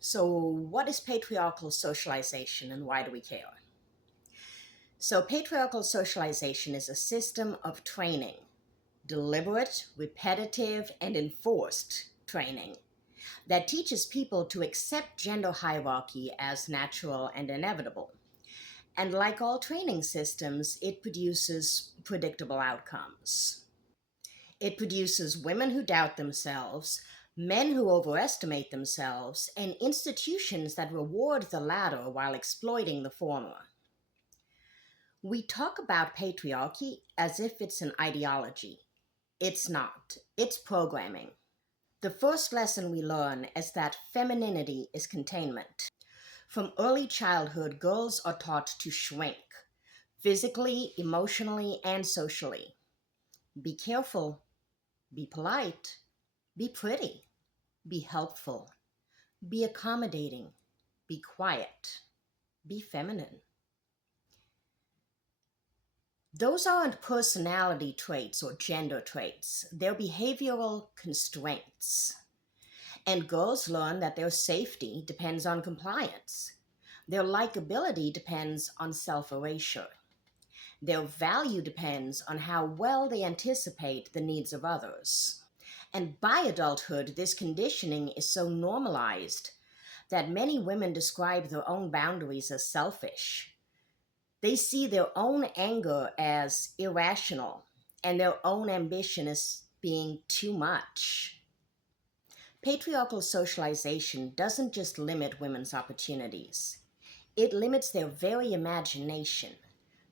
So, what is patriarchal socialization and why do we care? So, patriarchal socialization is a system of training, deliberate, repetitive, and enforced training that teaches people to accept gender hierarchy as natural and inevitable. And like all training systems, it produces predictable outcomes. It produces women who doubt themselves, men who overestimate themselves, and institutions that reward the latter while exploiting the former. We talk about patriarchy as if it's an ideology. It's not, it's programming. The first lesson we learn is that femininity is containment. From early childhood, girls are taught to shrink, physically, emotionally, and socially. Be careful, be polite, be pretty, be helpful, be accommodating, be quiet, be feminine. Those aren't personality traits or gender traits, they're behavioral constraints. And girls learn that their safety depends on compliance. Their likability depends on self erasure. Their value depends on how well they anticipate the needs of others. And by adulthood, this conditioning is so normalized that many women describe their own boundaries as selfish. They see their own anger as irrational and their own ambition as being too much. Patriarchal socialization doesn't just limit women's opportunities, it limits their very imagination,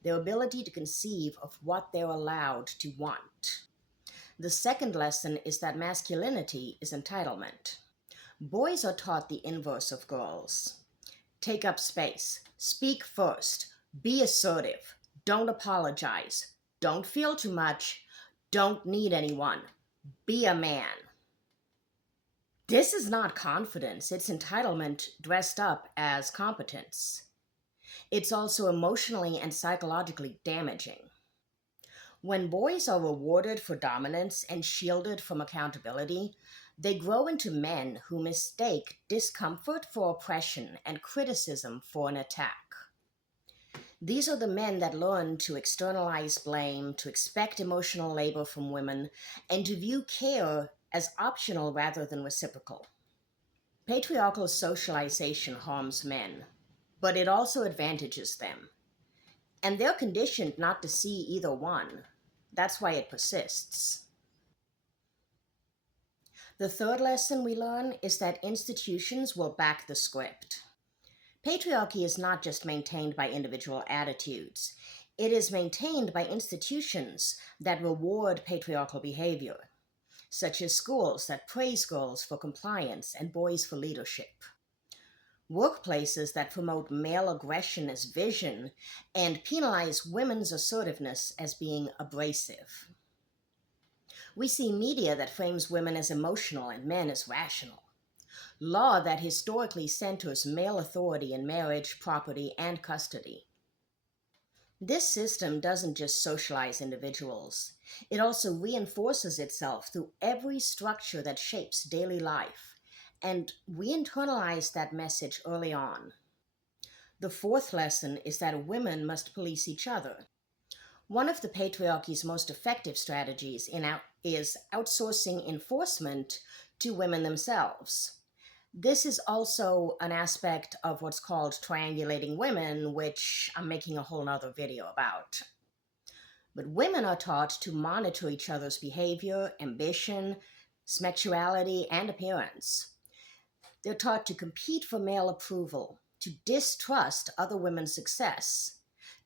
their ability to conceive of what they're allowed to want. The second lesson is that masculinity is entitlement. Boys are taught the inverse of girls. Take up space, speak first, be assertive, don't apologize, don't feel too much, don't need anyone, be a man. This is not confidence, it's entitlement dressed up as competence. It's also emotionally and psychologically damaging. When boys are rewarded for dominance and shielded from accountability, they grow into men who mistake discomfort for oppression and criticism for an attack. These are the men that learn to externalize blame, to expect emotional labor from women, and to view care as optional rather than reciprocal. Patriarchal socialization harms men, but it also advantages them. And they're conditioned not to see either one. That's why it persists. The third lesson we learn is that institutions will back the script. Patriarchy is not just maintained by individual attitudes. It is maintained by institutions that reward patriarchal behavior, such as schools that praise girls for compliance and boys for leadership, workplaces that promote male aggression as vision and penalize women's assertiveness as being abrasive. We see media that frames women as emotional and men as rational, law that historically centers male authority in marriage, property, and custody. This system doesn't just socialize individuals, it also reinforces itself through every structure that shapes daily life, and we internalize that message early on. The fourth lesson is that women must police each other. One of the patriarchy's most effective strategies is outsourcing enforcement to women themselves. This is also an aspect of what's called triangulating women, which I'm making a whole nother video about. But women are taught to monitor each other's behavior, ambition, sexuality, and appearance. They're taught to compete for male approval, to distrust other women's success,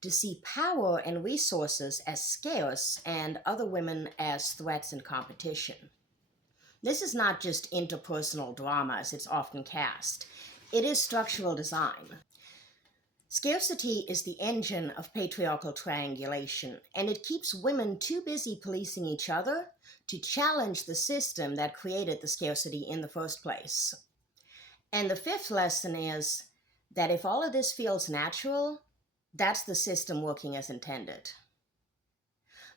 to see power and resources as scarce and other women as threats and competition. This is not just interpersonal drama as it's often cast. It is structural design. Scarcity is the engine of patriarchal triangulation, and it keeps women too busy policing each other to challenge the system that created the scarcity in the first place. And the fifth lesson is that if all of this feels natural, that's the system working as intended.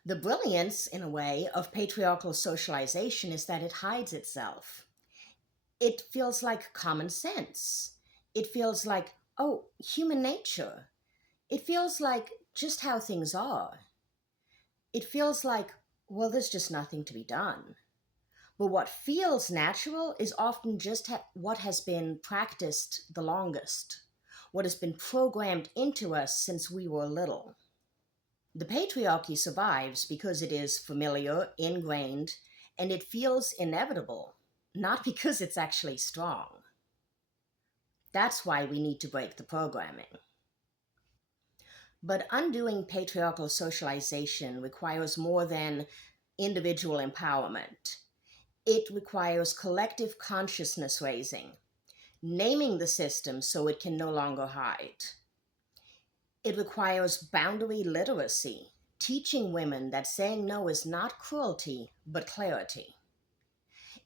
The brilliance, in a way, of patriarchal socialization is that it hides itself. It feels like common sense. It feels like, oh, human nature. It feels like just how things are. It feels like, well, there's just nothing to be done. But what feels natural is often just what has been practiced the longest, what has been programmed into us since we were little. The patriarchy survives because it is familiar, ingrained, and it feels inevitable, not because it's actually strong. That's why we need to break the programming. But undoing patriarchal socialization requires more than individual empowerment. It requires collective consciousness raising, naming the system so it can no longer hide. It requires boundary literacy, teaching women that saying no is not cruelty, but clarity.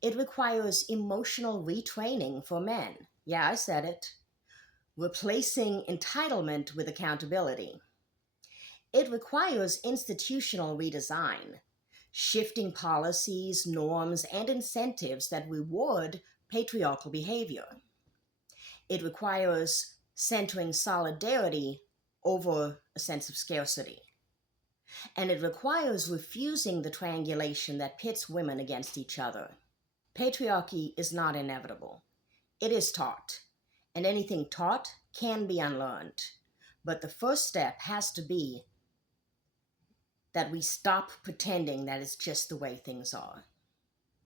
It requires emotional retraining for men. Yeah, I said it. Replacing entitlement with accountability. It requires institutional redesign, shifting policies, norms, and incentives that reward patriarchal behavior. It requires centering solidarity over a sense of scarcity. And it requires refusing the triangulation that pits women against each other. Patriarchy is not inevitable. It is taught, and anything taught can be unlearned. But the first step has to be that we stop pretending that it's just the way things are.